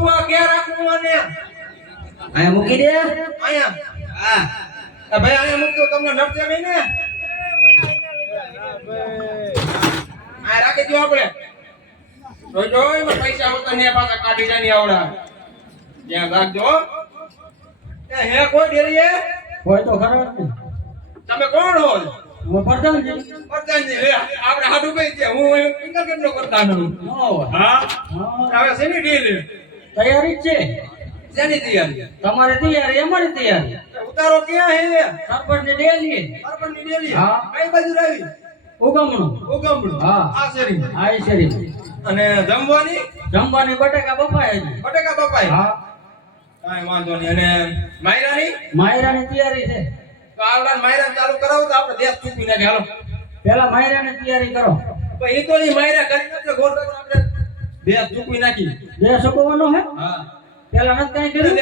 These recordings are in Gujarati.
ફુવા અને અહીંયા મૂકી દે. અહીંયા. હા. ભાઈ અહીંયા મૂકજો તમને નડશે નહીં ને? આ રાખી દો આપણે. જો એમાં પૈસા હોતા ને પાછા કાઢી જાય ની આવડા. ત્યાં રાખજો એ હે કોઈ ડેરીએ? કોઈ તો ખરો જ તમે કોણ હો? હું પ્રધાનજી. પ્રધાનજી આપણે હાડું કઈ છે? હું પિંગલ કેટલો કરતા નથી. ન હોય. હા? હા, હવે શેની ડીલ તૈયારી જ છે? જેની તૈયારી? તમારી તૈયારી અમારી તૈયારી. ઉતારો ક્યાં હે? સરપંચની ડેલી. અર્પણની ડેલી? હા. કઈ બાજુ રહી? ઉગમણું. ઉગમણું. હા. આ શેરી આ શેરી અને જમવાની? જમવાની બટેકા બપાય બટેકા બપાય હા. કાઈ વાંધો નહીં. અને માયરાની? માયરાની તૈયારી છે. તો આવડા માયરા ચાલુ કરાવો તો આપણે દેશ ચૂકી નાખે હાલો. પેલા માયરાની તૈયારી કરો. એ તો ઈ માયરા કરી ગોળ ગોળ આપણે દેશ ચૂકી નાખી. જે સકોવાનો હે? હા. પેલા નથી કઈ કર્યું?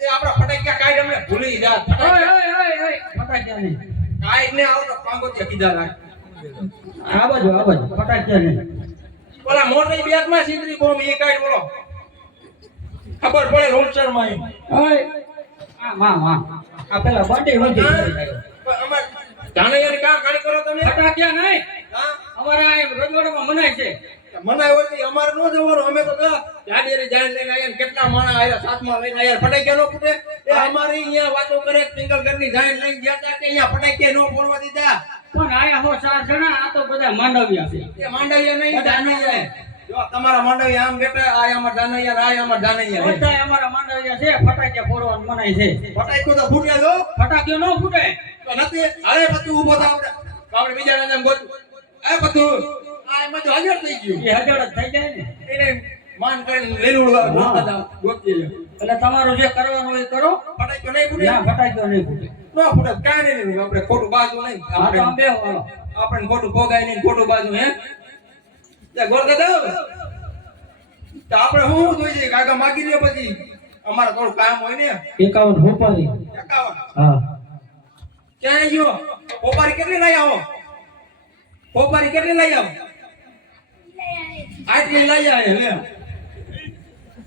એ આપડા ફટાક્યા કાઈ હમણાં ભૂલી જા ઓય ઓય ઓય ઓય. ફટાક્યા ને કાઈ ને આવો પાંગો પાંગોતિયા કીધા રાખ. આ બાજુ આ બાજુ ફટાક્યા ને ઓલા મોટી બેગમાં સીધરી બોમ એ કાઈ બોલો. ખબર પડે રોલસરમાં એમ. ઓય. આ વાહ વાહ. આ પેલા બાટી હોય અમાર યાર કા કાઢી કરો તમે? ફટાક્યા નહીં. હા. અમારા આ રજવાડામાં મનાય છે. મનાય હોય અમારે ન જવાનું. અમે તો ગાડીએ જાણ લઈને આયા કેટલા માણસ આયા સાતમાં લઈને આયા ફટાક્યા નો ફૂટે. એ અમારે અહીંયા વાતો કરે સિંગલ ઘરની જાણ લઈને ગયા હતા કે અહીંયા ફટાક્યા નો ફોડવા દીધા. પણ આયા હો ચાર જણા આ તો બધા માંડવ્યા છે. એ માંડવિયા નહીં જો તમારા માંડવિયા આમ બેઠા આ અમાર ધાનૈયા આ અમાર બધા અમારા માંડવ્યા છે ફટાક્યા ફોડવાનું મનાય છે. ફટાક્યો તો ફૂટ્યા જો. ફટાક્યો ન ફૂટે. તો નથી. અરે પછી ઊભો થા આપણે. બીજા નામ ગોતું એ બધું આ એમાં તો હાજર થઈ ગયું. એ હજાર જ થઈ જાય ને. એને માન કરીને લેલું ગોતતા ગોતી એટલે તમારું જે કરવાનું હોય એ કરો. ફટાક્યો નહીં ફૂટે. ના ફટાક્યો નહીં ફૂટે. ન ફૂટે કાંઈ નહીં આપણે ખોટું બાજુ નહીં. આ તો આમ આપણે બેહો આપણે ખોટું ભોગાય નહીં ખોટું બાજુ હે? ત્યાં ગોળ કદા તો આપણે હું શું જોઈ કાકા માગી લ્યો પછી. અમારે થોડું કામ હોય ને. એકાવન હોપારી. એકાવન? હા. ક્યાં ગયો? પોપારી કેટલી લઈ આવો? પોપારી કેટલી લઈ આવો? આટલી લઈ આવે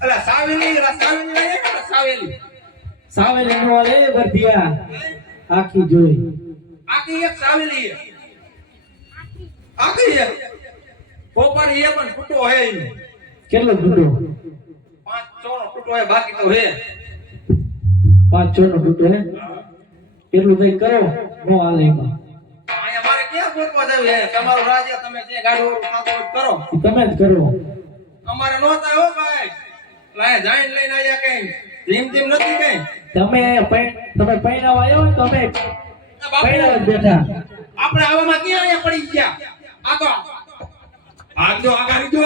અલા સાવેલી સાવેલી લઈ આવે સાવેલી? સાવેલી નો લે વર્ધિયા આખી જોઈ. આખી એક સાવેલી આખી એક કોપર એ પણ ફૂટો હે. કેટલો ફૂટો? પાંચ છ નો ફૂટો હે બાકી તો હે. પાંચ છ નો ફૂટો હે? એટલું કઈ કરો? નો હાલે એમાં. તમારું રાજ્ય તમે જે ગાડું કરો. તમે જ કરો. અમારે નહોતા હો ભાઈ. લાય જાઈન લઈને આયા કઈ. જીમ જીમ નથી કઈ. તમે તમે પૈણાવા આવ્યો ને તમે જ બેઠા. આપણે આવામાં ક્યાં અહીંયા પડી ગયા? આ તો આગ જો આગારી જો.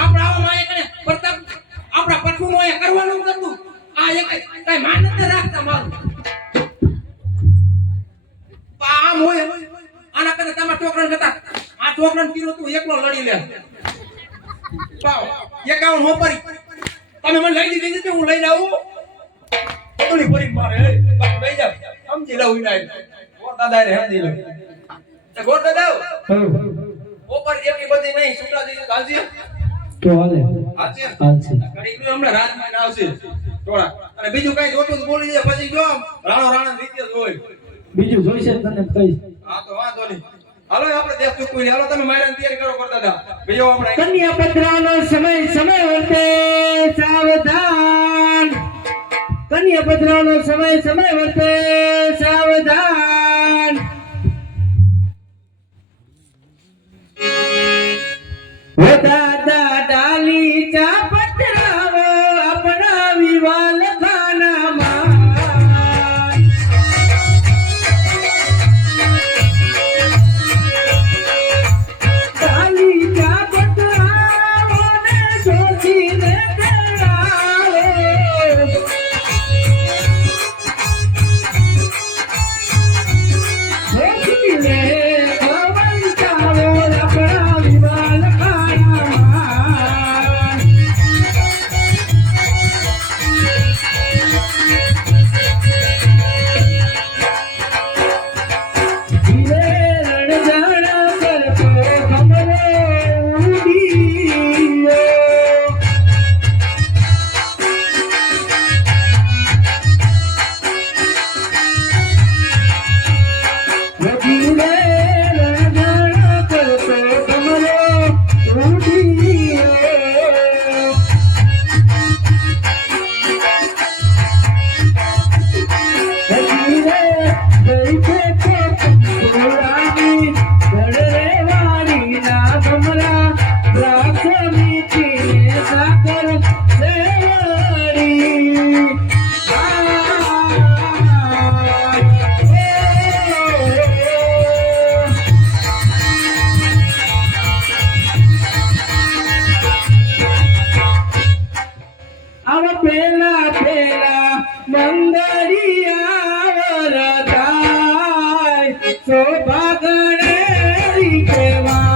આપણે આવામાં કણે પ્રતાપ આપણા પઠું નો અહીંયા કરવાનું નતું. આ એક કઈ માનત રાખતા મારું. આમ હોય આના કરે તમારા છોકરાને જતા. આ છોકરાને કીધું તું એકલો લડી લે. પાવ એકાવન હોપરી. તમે મને લઈ દીધી કે હું લઈને આવું. એટલી ફરી મારે લઈ જાવ સમજી લઉં ઇનાય ગોર દાદા રે સમજી લઉં ગોર દાદા હઉ. ઓપર જેટલી બધી નહીં છૂટા થઈ હાલજી તો હાલે. હાજી ઘડીકનું હમણાં રાજમાં આવશે. થોડા અને બીજું કઈ જોતું બોલી દે પછી જો રાણો રાણા રીતે જ હોય. બીજું જોઈશે તને કહીશ હા તો વાંધો નહીં. હાલો આપણે દેશ ચૂકવી નહીં. હાલો તમે માયરાની તૈયારી કરો કરતા હતા બીજો આપણે કન્યા પત્રાનો સમય સમય વર્તે સાવધાન. કન્યા પત્રાનો સમય સમય વર્તે સાવધાન. હો take Yeah.